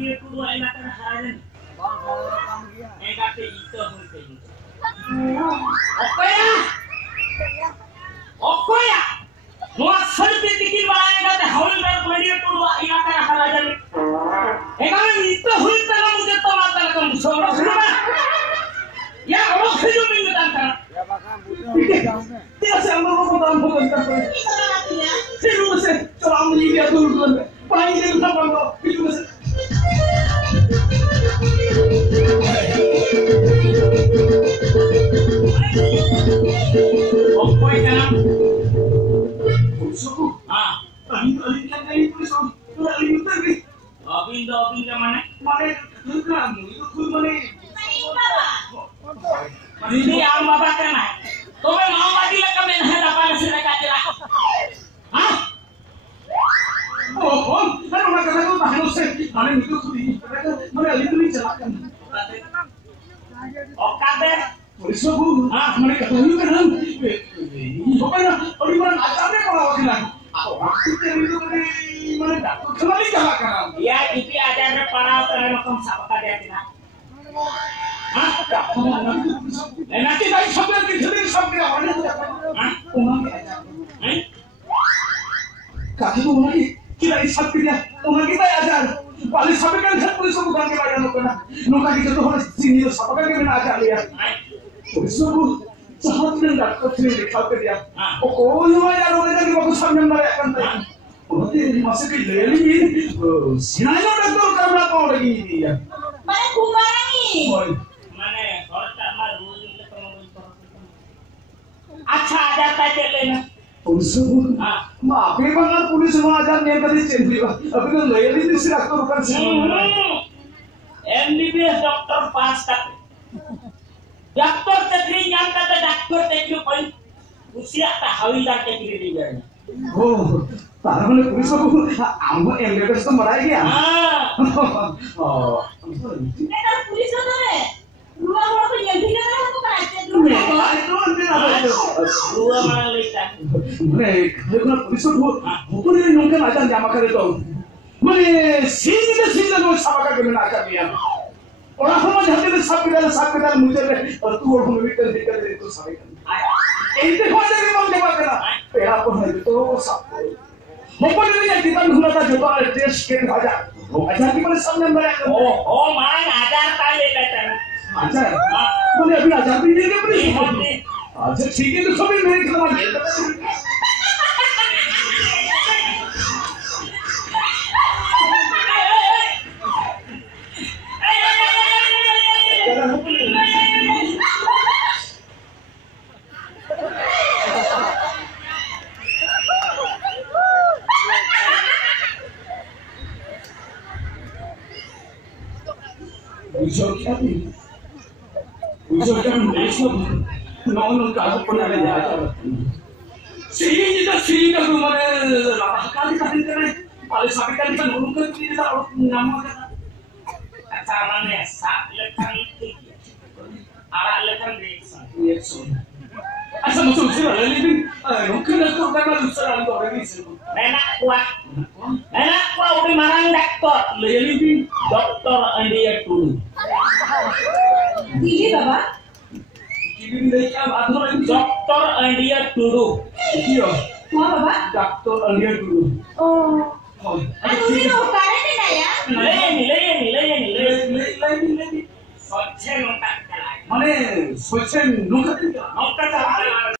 dia kudu enak kan harajan. Bang kalau kamu dia. Kate itu hulke. Okoya. Okoya. Nuwa sarpe dikin balaya kate hawldar dia kudu enak kan harajan. Ekame itu hulke na mujhe to mata kam sobra suba. Ya orang sejuk minggu tangan. Ya bahkan butuh jauhnya. Tidak sama orang dalam bukan tangan. Itu artinya. Seru se, coba ambil dia dulu dulu. Paling dia sama orang itu se. Apa itu? Suku. Alin kan ini tulis on. Tulis alin tadi. Abin mana? Mana itu kamu? Itu kuy mana? Ini yang bapak kena. Kau mau mati lah kami nak dapat nasi dekat jelah. Hah? Oh, kan orang kata kau tak harus mana itu sudi. Mana itu ni celakan. Oh kade. Polisi bu. Mereka tahu kan? Pokoknya orang orang acaranya kalau wakilan. Kita itu kan mana dah. Kembali celakan. Ya, itu ada para orang macam siapa kade kita. nanti dari sampai di sini sampai awalnya kaki itu lagi kita isap dia orang kita ajar paling sampai kan polisi bukan kita yang nuka kita tuh harus sini sampai kan kita ajar lihat polisi bu sahabat yang tak kecil sampai dia oh yang ajar orang yang bagus sampai merayakan tadi nanti masih di leli sinanya udah tuh karena apa lagi dia mana kumarangi mana kalau tak malu अच्छा आजा ताकि लेना police माफी Bengal police महाजन ने कभी change किया अभी तो नए रीति से डॉक्टर कर से एमबीबीएस डॉक्टर पास कर डॉक्टर तकरी जानता था डॉक्टर तकरी कोई उसी आता हविलदार तकरी दी गई ओ तारा मैंने पुलिस को आम एमबीबीएस तो मराई गया ओ ये तो पुलिस तो है luar luar tu yang tidak ada tu kan ada dulu. Dua malam lagi. Mereka kalau polis tu bukan ini nunggu aja jama kerja tu. Mereka sini tu sama kerja nak kerja. Orang semua jadi tu sabda muncul tu orang mikir itu sampai. Ini tu macam ni macam apa kena? Pera pun itu sabda. Bukan ini yang kita guna tak juga test kiri aja. Ajar kita boleh sambil mereka. Oh mana ajar tali letak. अच्छा मुझे अभी आजाद भी नहीं पड़ी अच्छा ठीक है तो कभी मेरे खिलाफ नहीं Usahakan besok nong kalau pernah ada sini kan rumah lah kali kan paling sampai kan kita nunggu kita nama kan acaranya sak lekan ala lekan reaction asal masuk sih lah ini mungkin aku karena usaha untuk ini enak kuat udah marang dokter lelaki dokter Andia dulu Ini bapak? Ini dari apa? Dokter Andia dulu. Iya. Wah bapak? Dokter Andia dulu. Oh. Aduh ini bukannya tidak ya? Sochen nungkat jalan. Mana? Sochen nungkat jalan. Nungkat jalan.